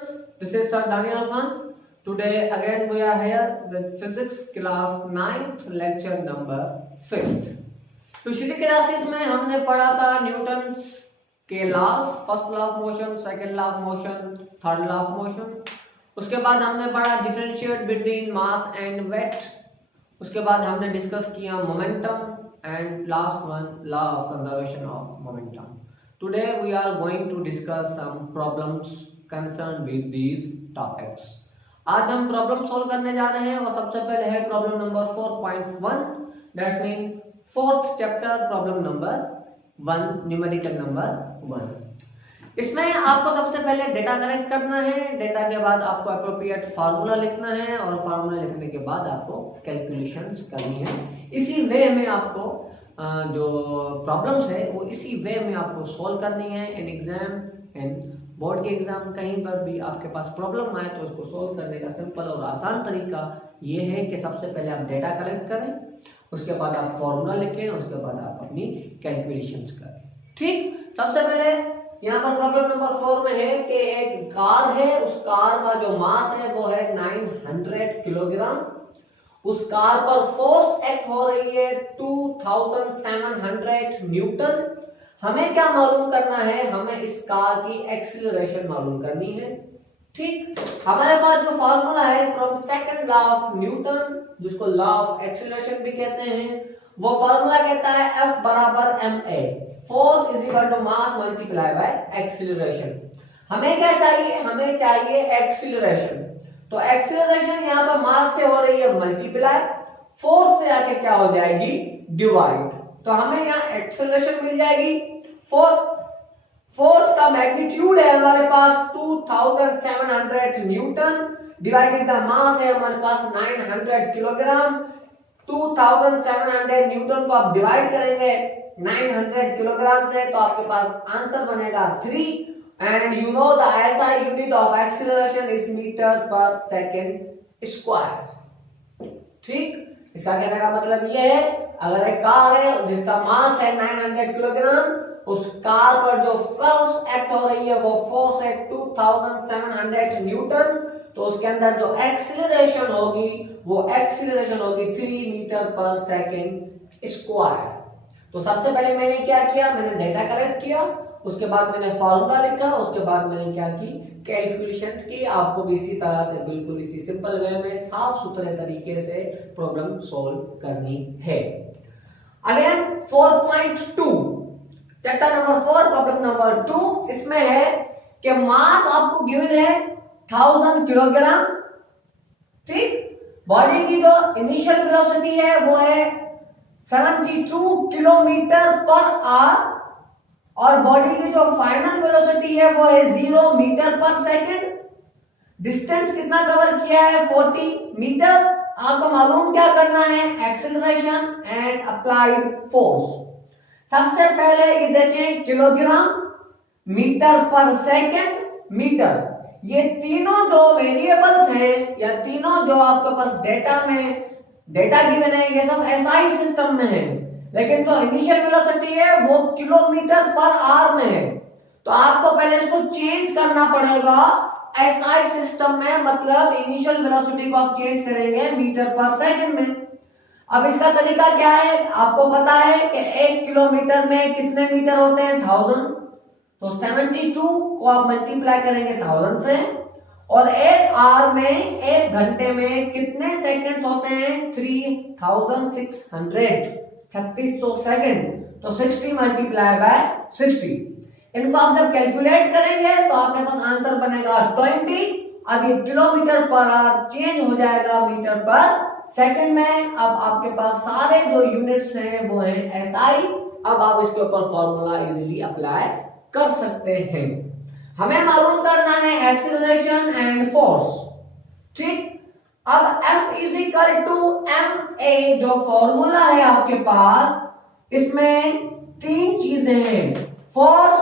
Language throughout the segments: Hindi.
This is Sir Daniel Khan. Today again we are here with physics class 9th lecture number 5th. पिछली क्लासेस में हमने पढ़ा था न्यूटन के laws, first law of motion, second law of motion, third law of motion. उसके बाद हमने पढ़ा differentiate between mass and weight. उसके बाद हमने डिस्कस किया momentum and last one law of conservation of momentum. Today we are going to discuss some problems concern with these topics. आज हम प्रॉब्लम सॉल्व करने जा रहे हैं और सबसे पहले है problem number 4.1, that's mean fourth chapter, problem number 1, numerical number 1। इसमें आपको सबसे पहले डेटा कलेक्ट करना है। डेटा के बाद आपको एप्रोप्रिएट फार्मूला लिखना है और फार्मूला लिखने के बाद आपको कैलकुलेशंस करनी है। इसी वे में आपको जो प्रॉब्लम्स है वो इसी वे में आपको सॉल्व करनी है। इन एग्जाम, इन बोर्ड के एग्जाम, कहीं पर भी आपके पास प्रॉब्लम आए तो उसको सॉल्व करने का सिंपल और आसान तरीका ये है कि सबसे पहले आप डेटा कलेक्ट करें, उसके बाद आप फॉर्मूला लिखें, उसके बाद आप अपनी कैलकुलेशंस करें। ठीक, सबसे पहले यहाँ पर प्रॉब्लम नंबर 4 में है कि एक कार है, उस कार का जो मास है वो है 900 किलोग्राम। उस कार पर फोर्स एक्ट हो रही है 2700 न्यूटन। हमें क्या मालूम करना है? हमें इस कार की एक्सीलरेशन मालूम करनी है। ठीक, हमारे पास जो फार्मूला है from second law of Newton, जिसको लॉ ऑफ एक्सीलरेशन भी कहते हैं, वो फार्मूला कहता है F बराबर ma, force is equal to mass multiply by acceleration. हमें क्या चाहिए? हमें चाहिए एक्सीलरेशन। तो एक्सीलरेशन यहाँ पर मास से हो रही है मल्टीप्लाई, फोर्स से आके क्या हो जाएगी? डिवाइड। तो हमें यहाँ एक्सीलरेशन मिल जाएगी। फोर्स का मैग्नीट्यूड है हमारे पास 2700 न्यूटन, डिवाइडेड द मास है हमारे पास 900 किलोग्राम। 2700 न्यूटन को आप डिवाइड करेंगे 900 किलोग्राम से तो आपके पास आंसर बनेगा 3। And you know the SI unit of acceleration is metre per second square. ठीक, इसका कहने का मतलब ये है, अगर एक कार है जिसका मास है 900 किलोग्राम, उस कार पर जो फोर्स एक्ट हो रही है वो फोर्स है 2700 न्यूटन, तो उसके अंदर जो एक्सीलरेशन होगी वो एक्सीलरेशन होगी 3 मीटर पर सेकंड स्क्वायर। तो सबसे पहले मैंने क्या किया? मैंने डेटा कलेक्ट किया, उसके बाद मैंने फॉर्मूला लिखा, उसके बाद मैंने क्या की? कैलकुलेशंस की। आपको भी इसी तरह से बिल्कुल इसी सिंपल वे में साफ सुथरे तरीके से प्रॉब्लम सॉल्व करनी है। Again 4.2, chapter number 4, problem number 2। इसमें है कि मास आपको गिवन है 1000 किलोग्राम। ठीक, बॉडी की जो इनिशियल वेलोसिटी है वो है 72 किलोमीटर पर आवर और बॉडी की जो फाइनल वेलोसिटी है वो है 0 मीटर पर सेकंड। डिस्टेंस कितना कवर किया है? 40 मीटर। आपको मालूम क्या करना है? Acceleration and applied force. सबसे पहले ये देखें, kilogram, metre per second, metre, ये तीनों जो वेरिएबल्स हैं या तीनों जो आपके पास डेटा में डेटा गिवन है, ये सब SI सिस्टम में है, लेकिन जो इनिशियल वेलोसिटी है वो किलोमीटर पर आवर में है। तो आपको पहले इसको चेंज करना पड़ेगा SI सिस्टम में, मतलब इनिशियल वेलोसिटी को आप चेंज करेंगे मीटर पर सेकंड में। अब इसका तरीका क्या है? आपको पता है कि 1 किलोमीटर में कितने मीटर होते हैं? 1000। तो 72 को आप मल्टीप्लाई करेंगे 1000 से, और 1 आवर में, 1 घंटे में कितने सेकंड्स होते हैं? 3600, 3600 सेकंड। तो 60 मल्टीप्लाई बाय 60, इनको आप जब कैलकुलेट करेंगे तो आपके पास आंसर बनेगा 20। अब ये किलोमीटर पर आवर चेंज हो जाएगा मीटर पर सेकंड में। अब आपके पास सारे जो यूनिट्स हैं वो हैं SI। अब आप इसके ऊपर फॉर्मूला इजीली अप्लाई कर सकते हैं। हमें मालूम करना है एक्सीलरेशन एंड फोर्स। ठीक, अब F is equal to ma, जो फॉर्मूला है आपके पास, इसमें 3 चीजें हैं, फोर्स,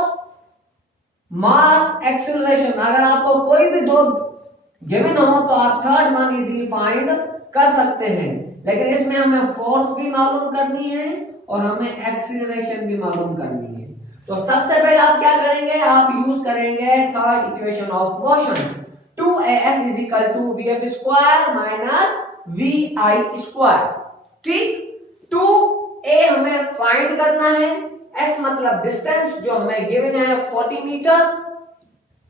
मास, एक्सीलरेशन। अगर आपको कोई भी दो गिवन हो तो आप थर्ड वन इजीली फाइंड कर सकते हैं, लेकिन इसमें हमें फोर्स भी मालूम करनी है और हमें एक्सीलरेशन भी मालूम करनी है। तो सबसे पहले आप क्या करेंगे? आप यूज करेंगे third equation of motion. 2as is equal to vf square minus vi square. ठीक, 2a हमें फाइंड करना है, s मतलब डिस्टेंस जो हमें गिवन है 40 मीटर,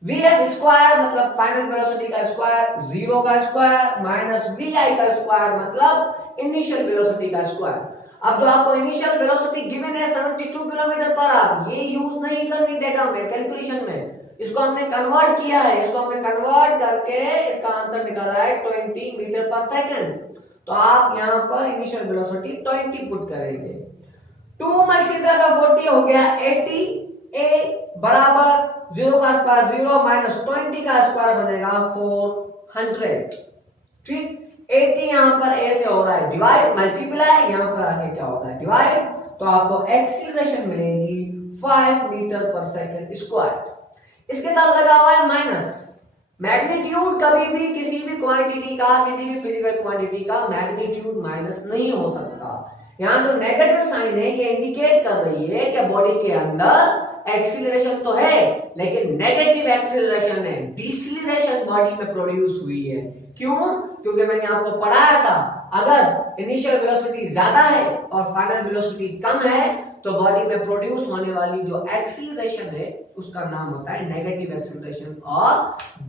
vf स्क्वायर मतलब फाइनल वेलोसिटी का स्क्वायर, 0 का स्क्वायर माइनस vi का स्क्वायर मतलब इनिशियल वेलोसिटी का स्क्वायर। अब जो आपको इनिशियल वेलोसिटी गिवन है 72 किलोमीटर पर आवर, ये यूज नहीं करनी डेटा में, कैलकुलेशन में, इसको हमने कन्वर्ट किया है, इसको हमने कन्वर्ट करके इसका आंसर निकाला है 20 मीटर पर सेकंड। तो आप यहां पर इनिशियल वेलोसिटी 20 पुट करेंगे, 2 मल्टीप्लाई का 40 हो गया 80, a बराबर 0 का स्क्वायर 0 माइनस 20 का स्क्वायर बनेगा 400। ठीक, 80 यहां पर a से हो रहा है डिवाइड, मल्टीप्लाई, यहां पर आगे क्या हो रहा है डिवाइड, तो आपको एक्सीलरेशन मिलेगी 5 मीटर पर सेकंड स्क्वायर। इसके साथ लगा हुआ है माइनस, मैग्नीट्यूड कभी भी किसी भी क्वांटिटी का, किसी भी फिजिकल क्वांटिटी का मैग्नीट्यूड माइनस नहीं हो सकता। यहाँ जो नेगेटिव साइन है ये इंडिकेट कर रही है कि बॉडी के अंदर एक्सीलरेशन तो है लेकिन नेगेटिव एक्सीलरेशन है, डिसीलरेशन बॉडी में प्रोड्यूस हुई है। क्यों? क्योंकि मैंने आपको पढ़ाया था अगर इनिशियल वेलोसिटी ज्यादा है और फाइनल वेलोसिटी कम है तो बॉडी में प्रोड्यूस होने वाली जो एक्सीलरेशन है उसका नाम होता है नेगेटिव एक्सीलरेशन और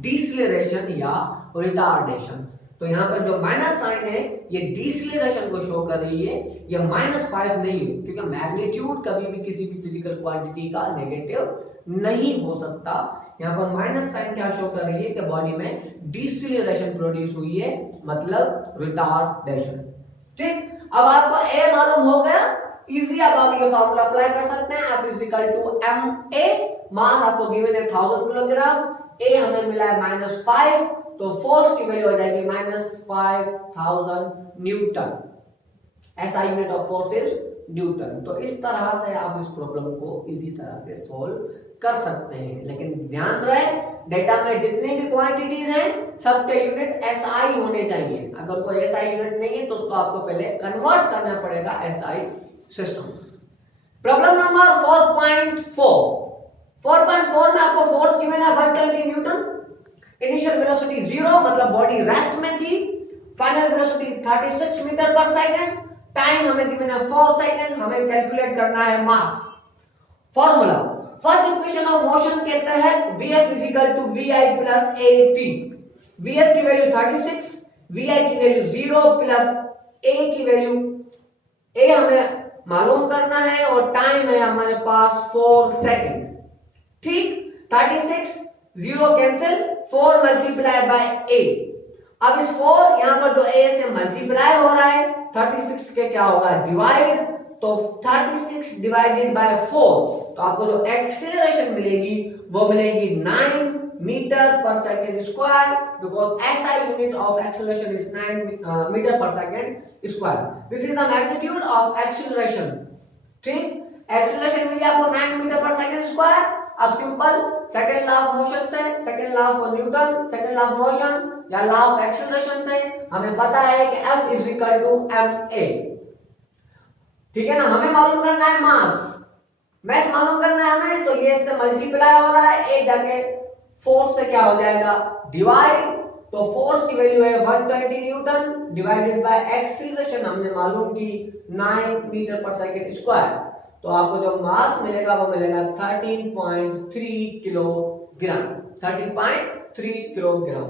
डिसीलरेशन या रिटार्डेशन। तो यहाँ पर जो माइनस साइन है ये डिसीलरेशन को शो कर रही है, ये -5 नहीं है क्योंकि मैग्नीट्यूड कभी भी किसी भी फिजिकल क्वांटिटी का नेगेटिव नहीं हो सकता। यहाँ पर माइनस साइन क्या शो कर रही है कि बॉडी में डिसीलरेशन प्रोड्यूस हुई है, मतलब रिटार्डेशन। ठीक, अब आपको ए मालूम हो गया, इजी अब आप ये फार्मूला अप्लाई कर सकते हैं। F is equal to ma, mass आपको गिवन है 1000 किलोग्राम, a हमें मिला है -5, तो फोर्स की वैल्यू हो जाएगी -5000 न्यूटन। ऐसा unit of force is Newton. तो इस तरह से आप इस प्रॉब्लम को इजी तरह से सॉल्व कर सकते हैं, लेकिन ध्यान रहे डेटा में जितने भी क्वांटिटीज हैं सबके यूनिट एसआई होने चाहिए। अगर कोई एसआई यूनिट नहीं है तो उसको आपको पहले कन्वर्ट करना पड़ेगा एसआई सिस्टम। प्रॉब्लम नंबर 4.4 में आपको फोर्स गिवन है 120 न्यूटन, इनिशियल वेलोसिटी 0 मतलब बॉडी रेस्ट में थी, final velocity 36 metre per second, time हमें गिवन है 4 सेकंड, हमें कैलकुलेट करना है mass. Formula first equation of motion के तहत Vf is equal to Vi plus AT। Vf की वैल्यू 36, Vi की वैल्यू 0 प्लस A की वैल्यू, A हमें मालूम करना है और टाइम है हमारे पास 4 सेकंड। ठीक, 36 0 कैंसिल, 4 मल्टीप्लाई बाय A। अब इस 4 यहां पर जो A से मल्टीप्लाई हो रहा है 36 के क्या होगा डिवाइड, तो 36 डिवाइडेड बाय 4, तो आपको जो एक्सीलरेशन मिलेगी वो मिलेगी 9 metre per second square, because SI unit of acceleration is 9 metre per second square. This is the magnitude of acceleration. ठीक, एक्सीलरेशन मिली आपको 9 मीटर पर सेकंड स्क्वायर। अब simple second law of motion से, second law of Newton, second law of motion या लॉ ऑफ एक्सीलरेशन से हमें पता है कि F is equal to ma। ठीक है ना, हमें मालूम करना है मास मालूम करना है हमें, तो ये इससे मल्टीप्लाई हो रहा है, ए जाके फोर्स से क्या हो जाएगा डिवाइड, तो फोर्स की वैल्यू है 120 न्यूटन डिवाइडेड बाय एक्सीलरेशन हमने मालूम की 9 मीटर पर सेकंड स्क्वायर, तो आपको जो मास मिलेगा वो मिलेगा 13.3 किलोग्राम। 13.3 किलोग्राम।